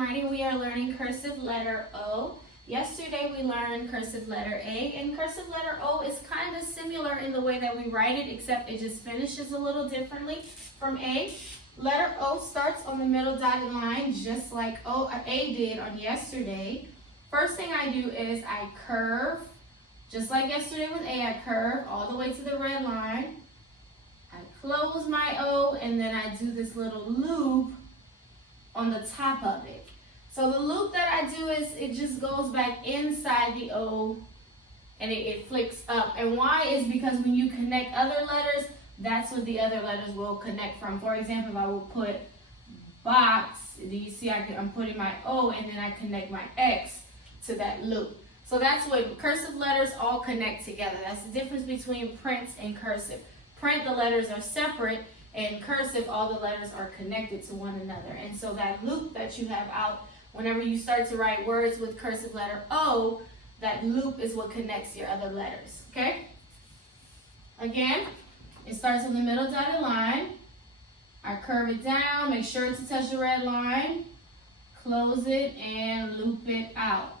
Handwriting, we are learning cursive letter O. Yesterday we learned cursive letter A, and cursive letter O is kind of similar in the way that we write it, except it just finishes a little differently from A. Letter O starts on the middle dotted line, just like A did on yesterday. First thing I do is I curve, just like yesterday with A, I curve all the way to the red line. I close my O, and then I do this little loop on the top of it. So the loop that I do is it just goes back inside the O and it flicks up. And why is because when you connect other letters, that's what the other letters will connect from. For example, if I will put box, do you see I'm putting my O and then I connect my X to that loop. So that's what cursive letters all connect together. That's the difference between print and cursive. Print, the letters are separate, and cursive, all the letters are connected to one another. And so that loop that you have out, whenever you start to write words with cursive letter O, that loop is what connects your other letters, okay? Again, it starts on the middle dotted line. I curve it down, make sure to touch the red line, close it, and loop it out.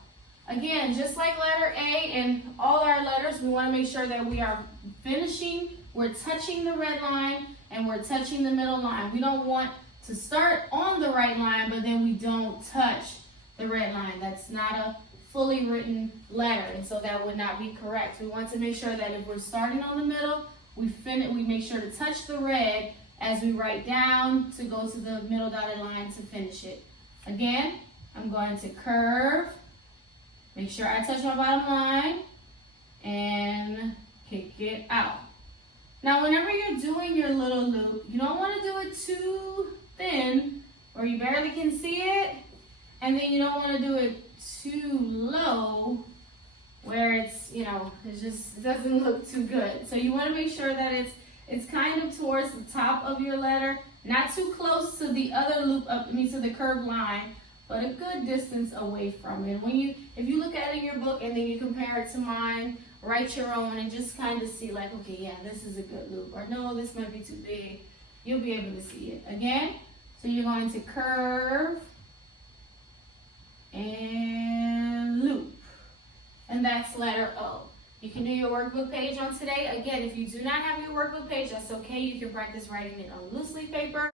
Again, just like letter A and all our letters, we want to make sure that we are finishing, we're touching the red line, and we're touching the middle line. We don't want to start on the right line, but then we don't touch the red line. That's not a fully written letter, and so that would not be correct. We want to make sure that if we're starting on the middle, we make sure to touch the red as we write down to go to the middle dotted line to finish it. Again, I'm going to curve, make sure I touch my bottom line, and kick it out. Now, whenever you're doing your little loop, you don't want to do it too thin or you barely can see it, and then you don't want to do it too low where it's, it doesn't look too good. So you want to make sure that it's kind of towards the top of your letter, not too close to the other loop to the curved line, but a good distance away from it. If you look at it in your book and then you compare it to mine, write your own and just kind of see like, okay, yeah, this is a good loop, or no, this might be too big. You'll be able to see it. Again, so you're going to curve and loop. And that's letter O. You can do your workbook page on today. Again, if you do not have your workbook page, that's okay. You can practice writing it on loose leaf paper.